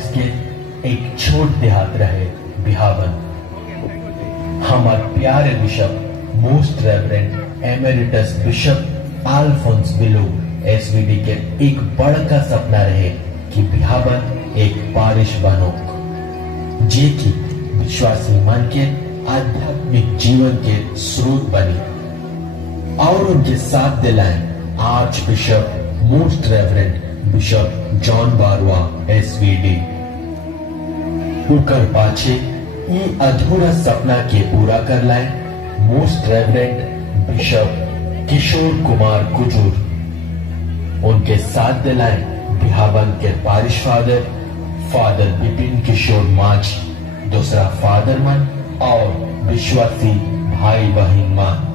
Paris के एक छोट देहात रहे बिहावन। हमार प्यारे bishop most reverend emeritus bishop Alphonse Bilung SVD के एक बड़का सपना रहे कि बिहावन एक पारिश बनो जे की विश्वासी मन के आध्यात्मिक जीवन के स्रोत बनी और उनके साथ दिलाएं archbishop most reverend bishop John Barwa SVD. उकर पाछे ये अधूरा सपना के पूरा कर लाए most reverend bishop Kishore Kumar Kujur. उनके साथ दिलाए बिहावन के पारिश फादर बिपिन किशोर माझी, दूसरा फादर मन और विश्वासी भाई बहन मान।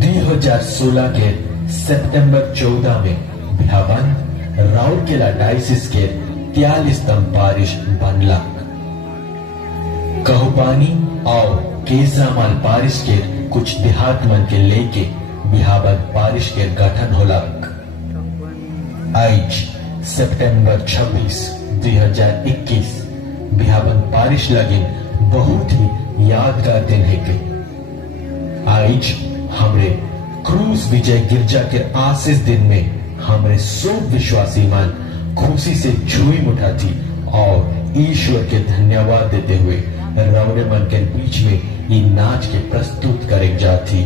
2016 के सितंबर 14 में बिहावन राउरकेला डायसिस के 43तम पारिश बनला। कहुपानी और केसरामाल पारिश के कुछ देहात मन के लेके बिहावन पारिश के गठन होलक। आज सितंबर 26, 2021 बिहावन पारिश लगिन बहुत ही यादगार दिन है के आज हमरे क्रूस विजय गिरजा के आशीष दिन में हमरे सब विश्वासी मन खुशी से झूम उठा थी और ईश्वर के धन्यवाद देते हुए रौरे मन के बीच में ये नाच के प्रस्तुत करे जाती।